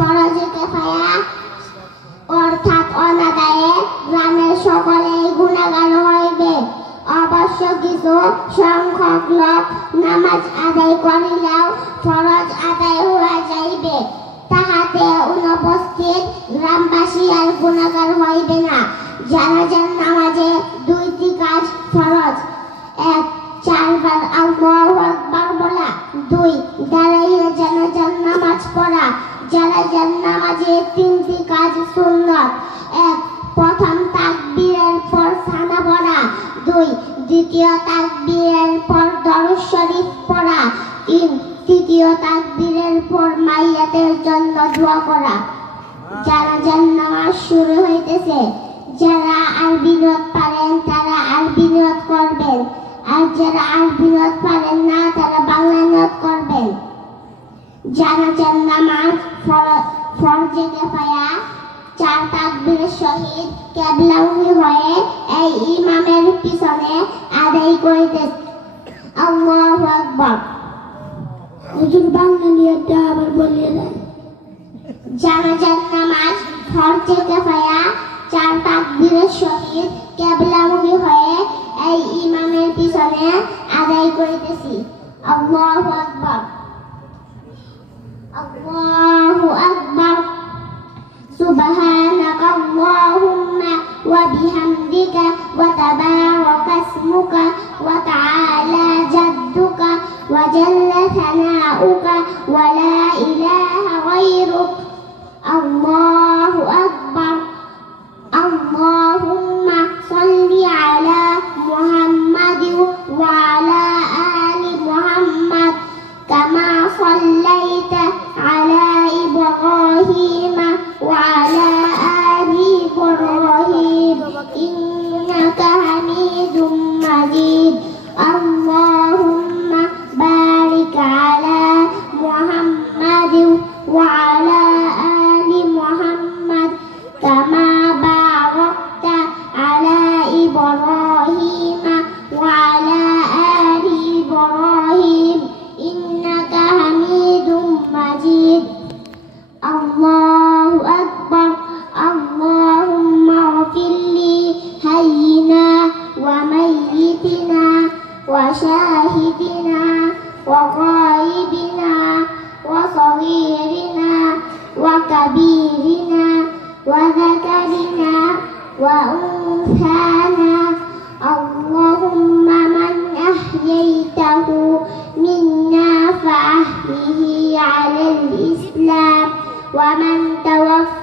ফরজে কিফায়া অর্থাৎ অনাদায়ে গ্রামের সকলেই গুনাহগার হইবে। অবশ্য কিছু সংখ্যক লোক নামাজ আদায় করিলেও ফরজ আদায় হইয়া যাইবে, তাহাতে অনুপস্থিত গ্রামবাসী আর গুনাহগার হইবে না। জানাজার নামাজে দুইটি কাজ ফরজ: এক, 4 বার আল্লাহু আকবার বলা, 2, দাঁড়াইয়া জানাজার নামাজ পড়া। জানাজার নামাজে 3টি কাজ সুন্নত: 1, প্রথম তাকবীরের পর সানা পড়া, 2, দ্বিতীয় তাকবীরের পর দরুদ শরীফ পড়া, 3, তৃতীয় তাকবীরের পর মাইয়াতের জন্য দোয়া করা। জানাজার নামাজ শুরু হইতেছে। যারা আরবি নিয়ত পারেন তারা আরবি নিয়ত করবেন, আর যারা আরবি নিয়ত পারেন না তারা বাংলা নিয়ত করবেন। জানাজার নামাজ ফরজে কিফায়া 4 তাকবীরের সহিত কিবলামুখী হয়ে এই ইমামের পিছনে আদায় করিতে। আল্লাহু আকবার। হুজুর বাংলা নিয়তটা আবার বলিয়ে দেন। জানাজার নামাজ ফরজে কিফায়া 4 তাকবীরের সহিত কিবলামুখী হয়ে এই ইমামের পিছনে আদায় করিতেছি। আল্লাহু আকবার। আল্লাহু আকবার। সুবহানাকা আল্লাহুম্মা ওয়া বিহামদিকা ওয়া তাবারাকা ইসমুকা ওয়া তাআলা জাদ্দুকা ওয়া জাল্লা সানাউকা ওয়া লা ইলাহা গায়রুক। আল্লাহু আকবার। আল্লাহুম্মা সাল্লি আলা মুহাম্মাদিন ওয়া আলা আলি মুহাম্মাদ কামা সাল্লাইতা আলা ইব্রাহিম ওয়া আলা আলি ইব্রাহিম ইন্নাকা হামিদুম মাজিদ। আল্লাহুম্মা বারিক আলা মুহাম্মাদিন ওয়া আলা আলি মুহাম্মাদ কামা বারাকতা আলা ইব্রাহিম ওয়া আলা আলি ইব্রাহিম ইন্নাকা হামিদুম মাজিদ। আল্লাহু আকবার। আল্লাহুম্মা গফিরলি হাইয়িনা ওয়া মাইয়িতিনা ওয়া শাহিদিনা ওয়া গায়িবিনা ওয়া সগীরিনা ওয়া কাবীরিনা ওয়া যাকারিনা ওয়া উনসানা। আল্লাহুম্মা মান আহইয়াইতাহু মিন্না ফাআহইহি আলাল ইসলাম ওয়া মান তাওয়াফফাহু